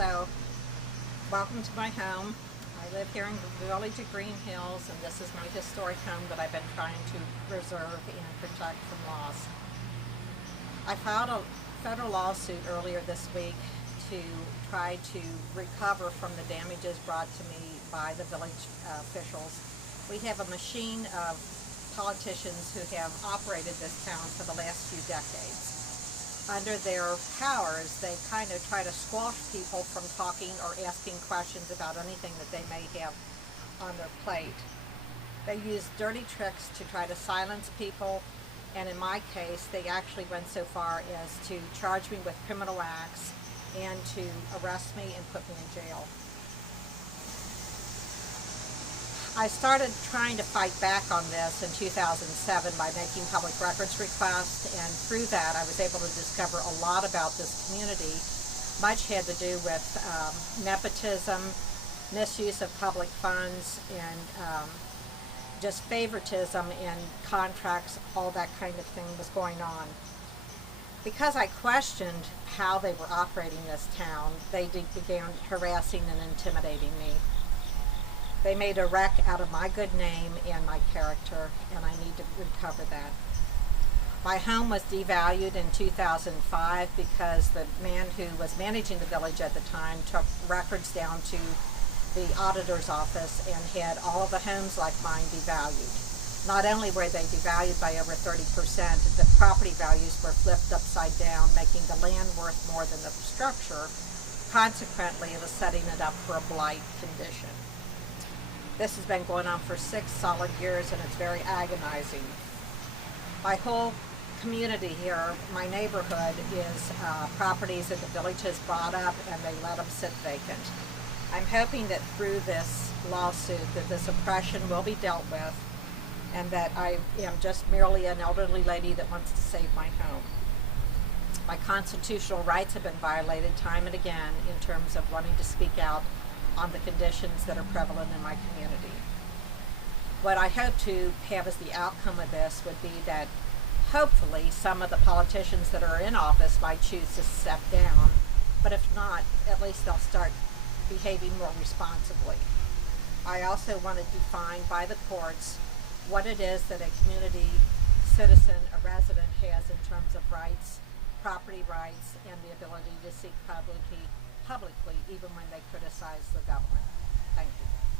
Hello, welcome to my home. I live here in the village of Greenhills, and this is my historic home that I've been trying to preserve and protect from loss. I filed a federal lawsuit earlier this week to try to recover from the damages brought to me by the village officials. We have a machine of politicians who have operated this town for the last few decades. Under their powers, they kind of try to squash people from talking or asking questions about anything that they may have on their plate. They use dirty tricks to try to silence people, and in my case, they actually went so far as to charge me with criminal acts and to arrest me and put me in jail. I started trying to fight back on this in 2007 by making public records requests, and through that I was able to discover a lot about this community. Much had to do with nepotism, misuse of public funds, and just favoritism in contracts, all that kind of thing was going on. Because I questioned how they were operating this town, they began harassing and intimidating me. They made a wreck out of my good name and my character, and I need to recover that. My home was devalued in 2005 because the man who was managing the village at the time took records down to the auditor's office and had all of the homes like mine devalued. Not only were they devalued by over 30%, the property values were flipped upside down, making the land worth more than the structure. Consequently, it was setting it up for a blight condition. This has been going on for 6 solid years, and it's very agonizing. My whole community here, my neighborhood, is properties that the village has bought up and they let them sit vacant. I'm hoping that through this lawsuit that this oppression will be dealt with, and that I am just merely an elderly lady that wants to save my home. My constitutional rights have been violated time and again in terms of wanting to speak out on the conditions that are prevalent in my community. What I hope to have as the outcome of this would be that hopefully some of the politicians that are in office might choose to step down, but if not, at least they'll start behaving more responsibly. I also want to define by the courts what it is that a community citizen, a resident, has in terms of rights, property rights, and the ability to seek publicly, even when they criticize the government. Thank you.